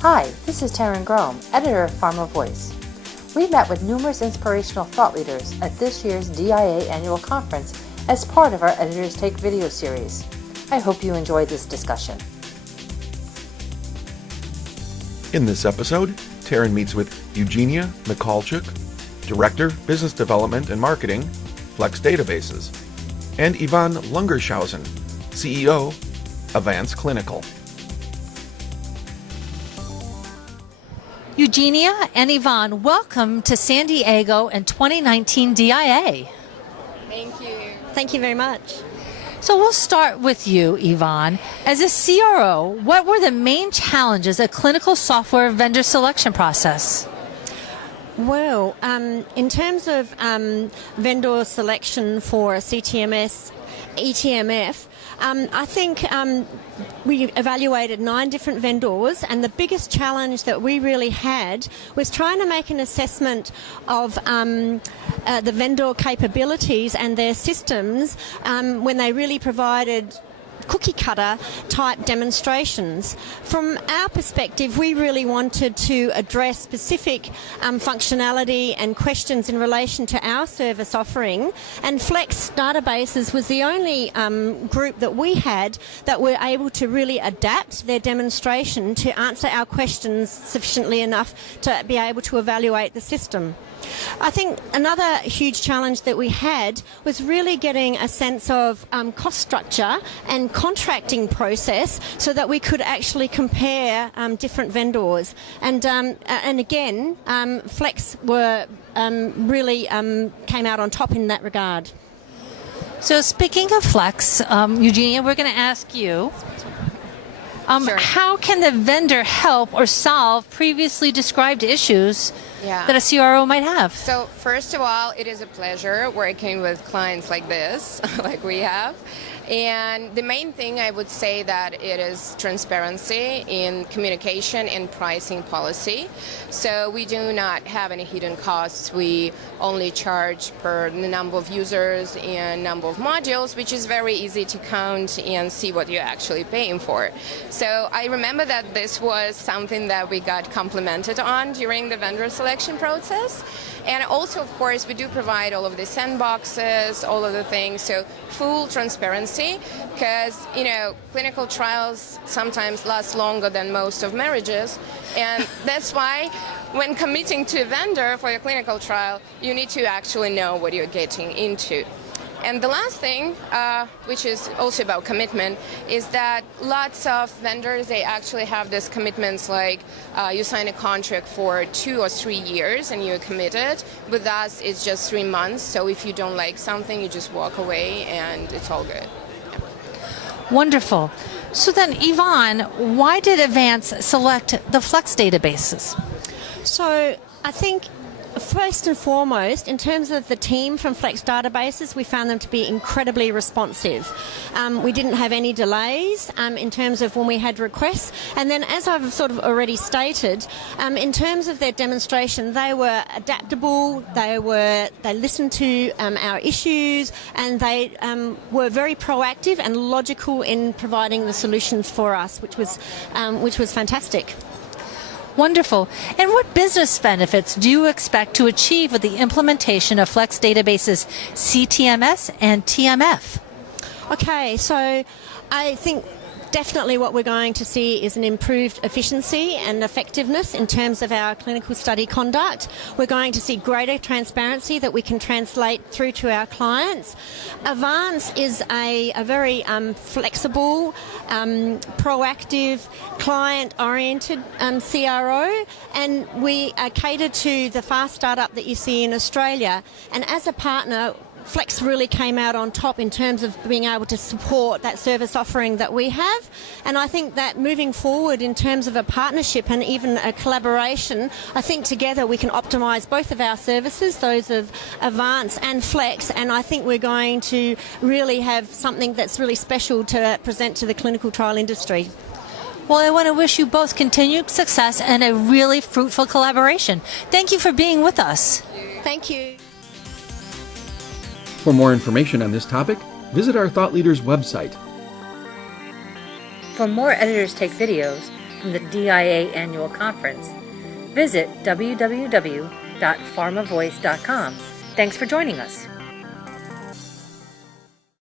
Hi, this is Taryn Grome, editor of Pharma Voice. We met with numerous inspirational thought leaders at this year's DIA annual conference as part of our Editors Take video series. I hope you enjoyed this discussion. In this episode, Taryn meets with Evgenia Mikhalchuk, Director, Business Development and Marketing, Flex Databases, and Yvonne Lungershausen, CEO, Avance Clinical. Evgenia and Yvonne, welcome to San Diego and 2019 DIA. Thank you. Thank you very much. So we'll start with you, Yvonne. As a CRO, what were the main challenges of clinical software vendor selection process? Well, in terms of vendor selection for CTMS, ETMF, I think we evaluated 9 different vendors, and the biggest challenge that we really had was trying to make an assessment of the vendor capabilities and their systems when they really provided cookie cutter type demonstrations. From our perspective, we really wanted to address specific functionality and questions in relation to our service offering, and Flex Databases was the only group that we had that were able to really adapt their demonstration to answer our questions sufficiently enough to be able to evaluate the system. I think another huge challenge that we had was really getting a sense of cost structure and contracting process so that we could actually compare different vendors. And again, Flex were really came out on top in that regard. So speaking of Flex, Evgenia, we're going to ask you, Sure. How can the vendor help or solve previously described issues that a CRO might have? So first of all, it is a pleasure working with clients like this, like we have. And the main thing I would say that it is transparency in communication and pricing policy. So we do not have any hidden costs. We only charge per the number of users and number of modules, which is very easy to count and see what you're actually paying for. So I remember that this was something that we got complimented on during the vendor selection process. And also, of course, we do provide all of the sandboxes, all of the things, so full transparency, because, you know, clinical trials sometimes last longer than most of marriages, and that's why when committing to a vendor for your clinical trial, you need to actually know what you're getting into. And the last thing, which is also about commitment, is that lots of vendors, they actually have these commitments like you sign a contract for 2 or 3 years and you're committed. With us, it's just 3 months. So if you don't like something, you just walk away and it's all good. Wonderful. So then, Yvonne, why did Avance select the Flex databases? So I think first and foremost, in terms of the team from Flex Databases, we found them to be incredibly responsive. We didn't have any delays in terms of when we had requests. And then, as I've sort of already stated, in terms of their demonstration, they were adaptable, they listened to our issues, and they were very proactive and logical in providing the solutions for us, which was fantastic. Wonderful. And what business benefits do you expect to achieve with the implementation of Flex Databases CTMS and TMF? Okay, so I think definitely what we're going to see is an improved efficiency and effectiveness in terms of our clinical study conduct. We're going to see greater transparency that we can translate through to our clients. Avance is a very flexible, proactive, client-oriented CRO, and we cater to the fast startup that you see in Australia. And as a partner, Flex really came out on top in terms of being able to support that service offering that we have. And I think that moving forward in terms of a partnership and even a collaboration, I think together we can optimise both of our services, those of Avance and Flex, and I think we're going to really have something that's really special to present to the clinical trial industry. Well, I want to wish you both continued success and a really fruitful collaboration. Thank you for being with us. Thank you. For more information on this topic, visit our Thought Leaders website. For more Editors Take videos, from the DIA Annual Conference, visit www.pharmavoice.com. Thanks for joining us.